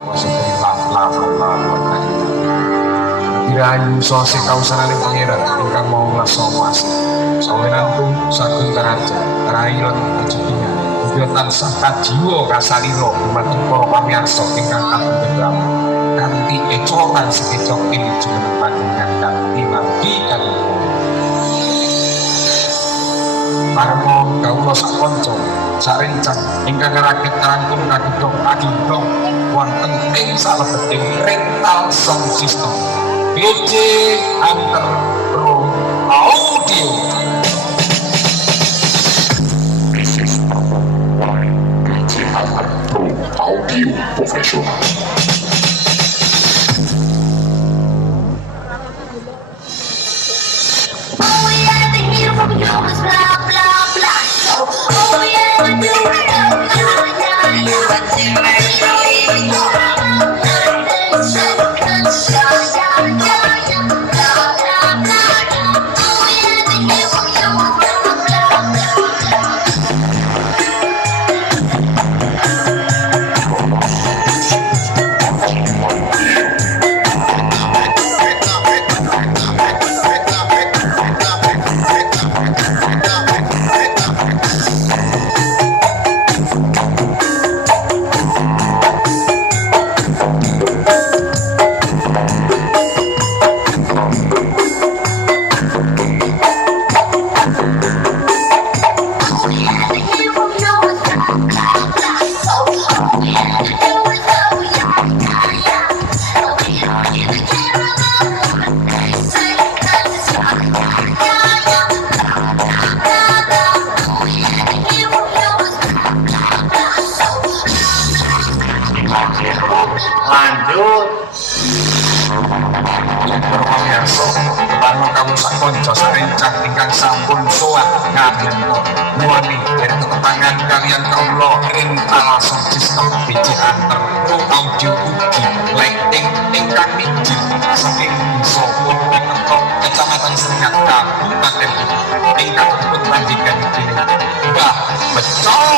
Dirayu sose kausanane pangeran ingkang mau ngasomas sawenantu sagung karaja rai lan rezekinya mugia tansah kajiwa kasalira dumateng para pamirsa ingkang katunggal kanthi ecokan sekecok ing jumeneng panjenengan kanthi margi kaliyan parmo kawula sakonco sarencang ingkang rakit karangkung kagidong wonten ing salebeting rental sound system BJ Hunter Pro Audio. This is BJ Hunter Pro Audio Professional. Oh yeah, the hero from yours, blah blah blah. Oh yeah, I do it, lanjut Parmo kamu sakonco sarencang ingkang sampun sowan kaliyan nuwuni dari ketepangan kalian kawula ing sound system BJ Hunter Pro Audio ugi lighting ingkang niji saking Solo Kecamatan Seringat Kabupaten ingkang dipun panjenengan dening Mbah Becol.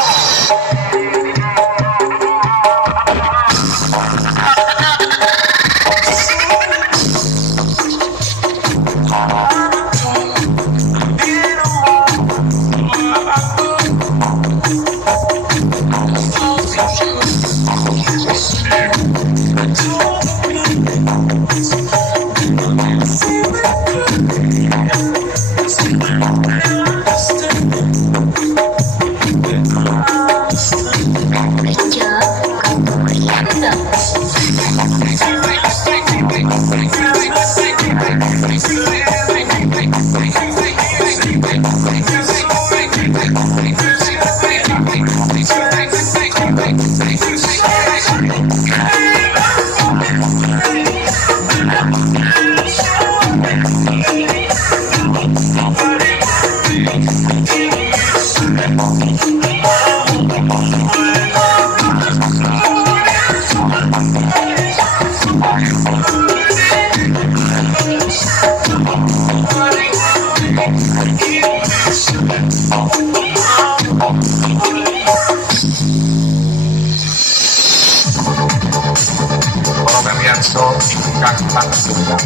So, ingkang patunggal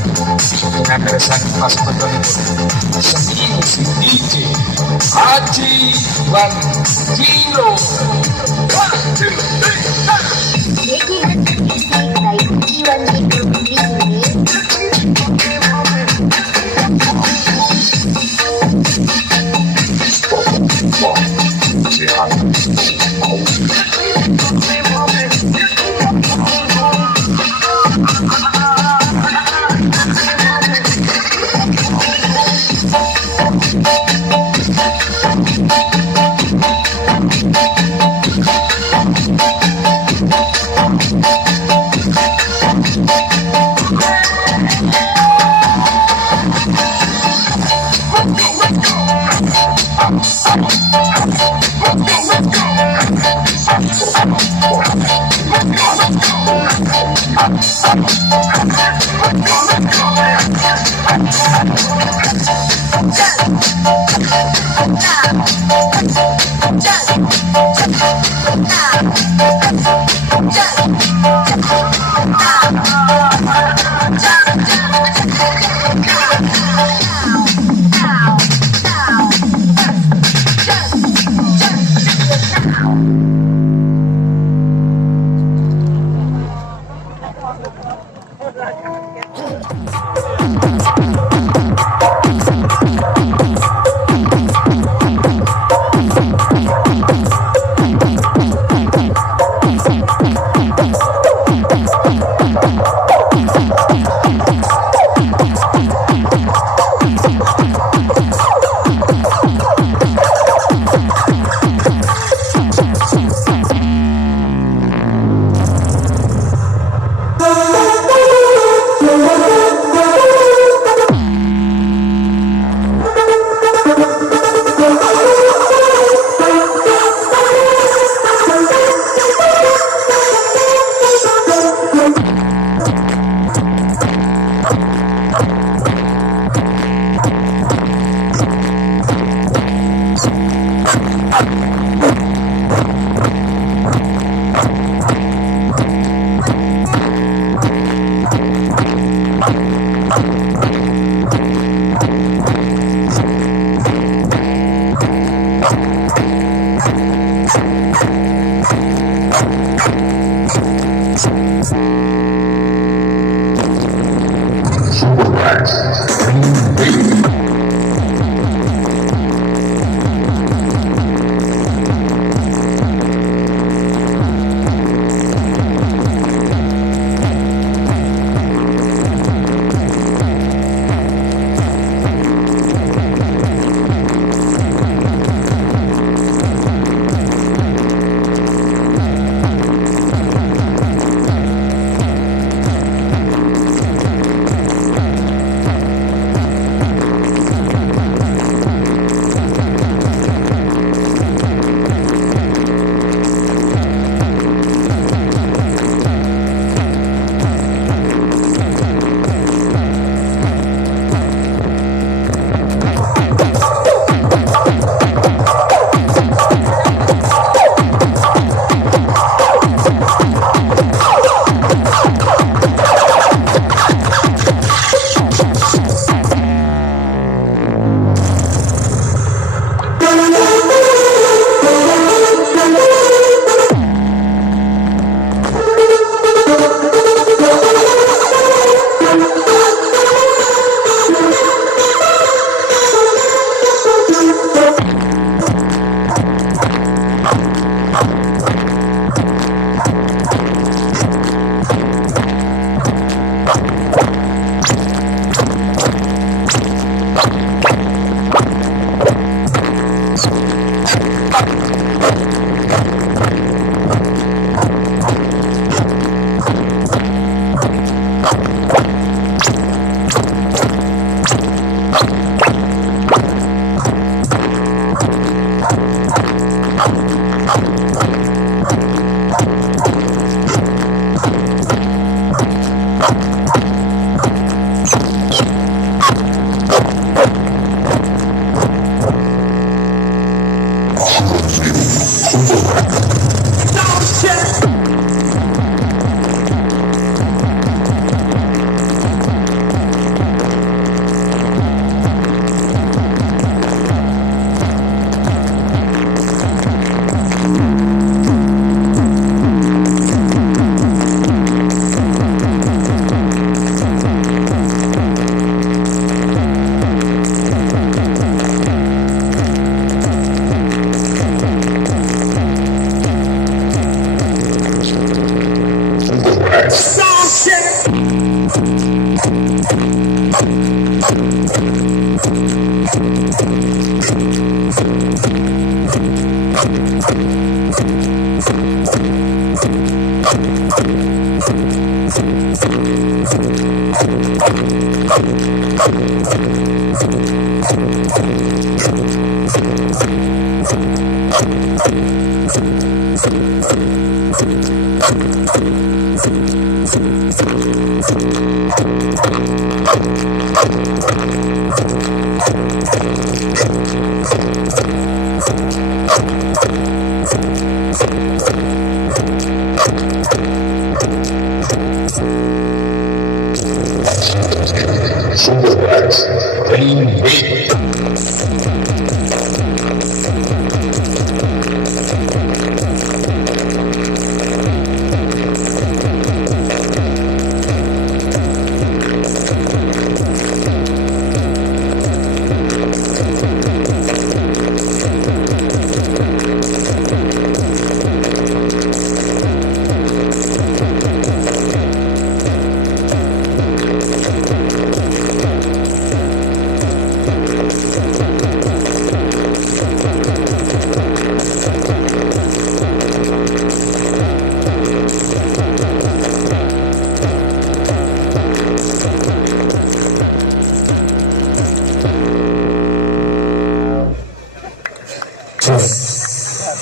dengan keresan pas betul-betul seni musik DJ Haji Wan Jiro 1, 2, 3, DJ Hunter Music by Iwan Jiro Nah, Supermax. Green Bay. Supermax. Green Bay.